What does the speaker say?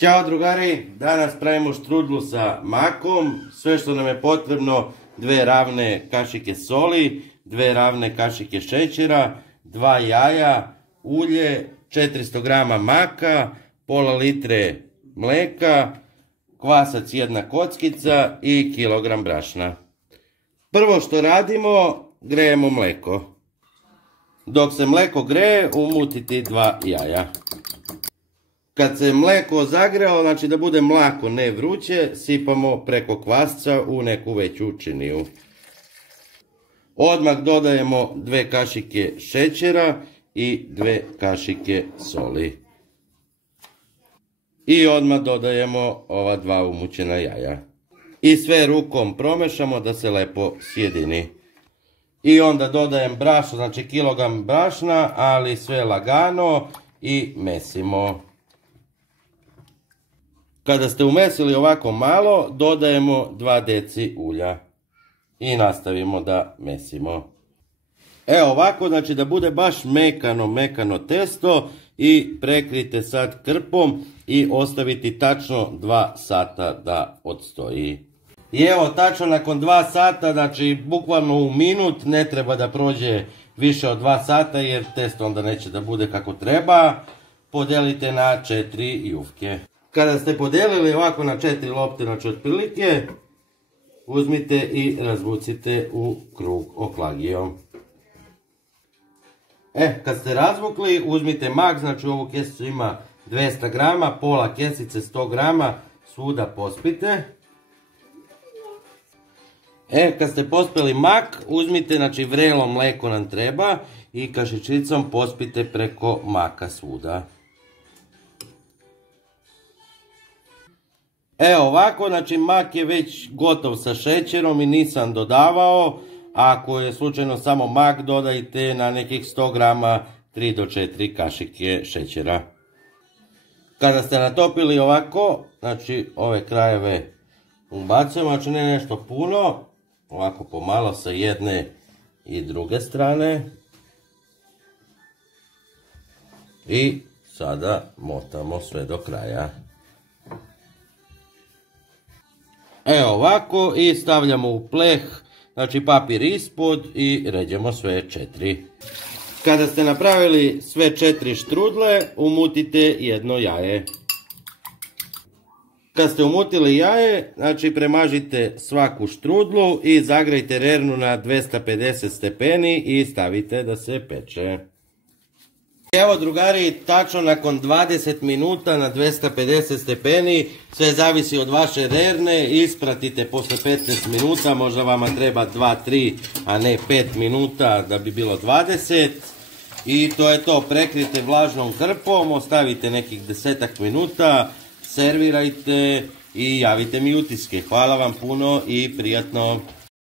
Ćao drugari, danas pravimo štrudlu sa makom. Sve što nam je potrebno: 2 ravne kašike soli, 2 ravne kašike šećera, 2 jaja, ulje, 400 g maka, pola litre mlijeka, kvasac 1 kockica i kilogram brašna. Prvo što radimo, grejemo mlijeko. Dok se mlijeko greje, umutiti 2 jaja. Kad se mlijeko zagreo, znači da bude mlako, ne vruće, sipamo preko kvasca u neku veću činiju. Odmah dodajemo 2 kašike šećera i 2 kašike soli. I odmah dodajemo ova 2 umućena jaja. I sve rukom promešamo da se lepo sjedini. I onda dodajem brašno, znači kilogram brašna, ali sve lagano i mesimo. Kada ste umesili ovako malo, dodajemo 2 deci ulja. I nastavimo da mesimo. Evo ovako, znači da bude baš mekano testo i prekrijte sad krpom i ostaviti tačno 2 sata da odstoji. I evo tačno nakon 2 sata, znači bukvalno u minut, ne treba da prođe više od 2 sata jer testo onda neće da bude kako treba, podijelite na 4 jufke. Kada ste podijelili ovako na 4 lopte, znači otprilike, uzmite i razvucite u krug oklagijom. Kad ste razvukli, uzmite mak, znači u ovu kesicu ima 200 g, pola kesice 100 g, svuda pospite. Kad ste pospeli mak, uzmite, znači vrelo mlijeko nam treba i kašičicom pospite preko maka svuda. Evo ovako, znači mak je već gotov sa šećerom i nisam dodavao. Ako je slučajno samo mak, dodajte na nekih 100 g 3 do 4 kašike šećera. Kada ste natopili ovako, znači ove krajeve ubacujemo, znači ne nešto puno, ovako pomalo sa jedne i druge strane. I sada motamo sve do kraja. Evo ovako i stavljamo u pleh, znači papir ispod i ređemo sve 4. Kada ste napravili sve 4 štrudle, umutite jedno jaje. Kad ste umutili jaje, znači premažite svaku štrudlu i zagrejte rernu na 250 stepeni i stavite da se peče. Evo drugari, tačno nakon 20 minuta na 250 stepeni, sve zavisi od vaše rerne, ispratite posle 15 minuta, možda vama treba 2-3, a ne 5 minuta da bi bilo 20. I to je to, prekrijte vlažnom krpom, ostavite nekih 10 minuta, servirajte i javite mi utiske. Hvala vam puno i prijatno.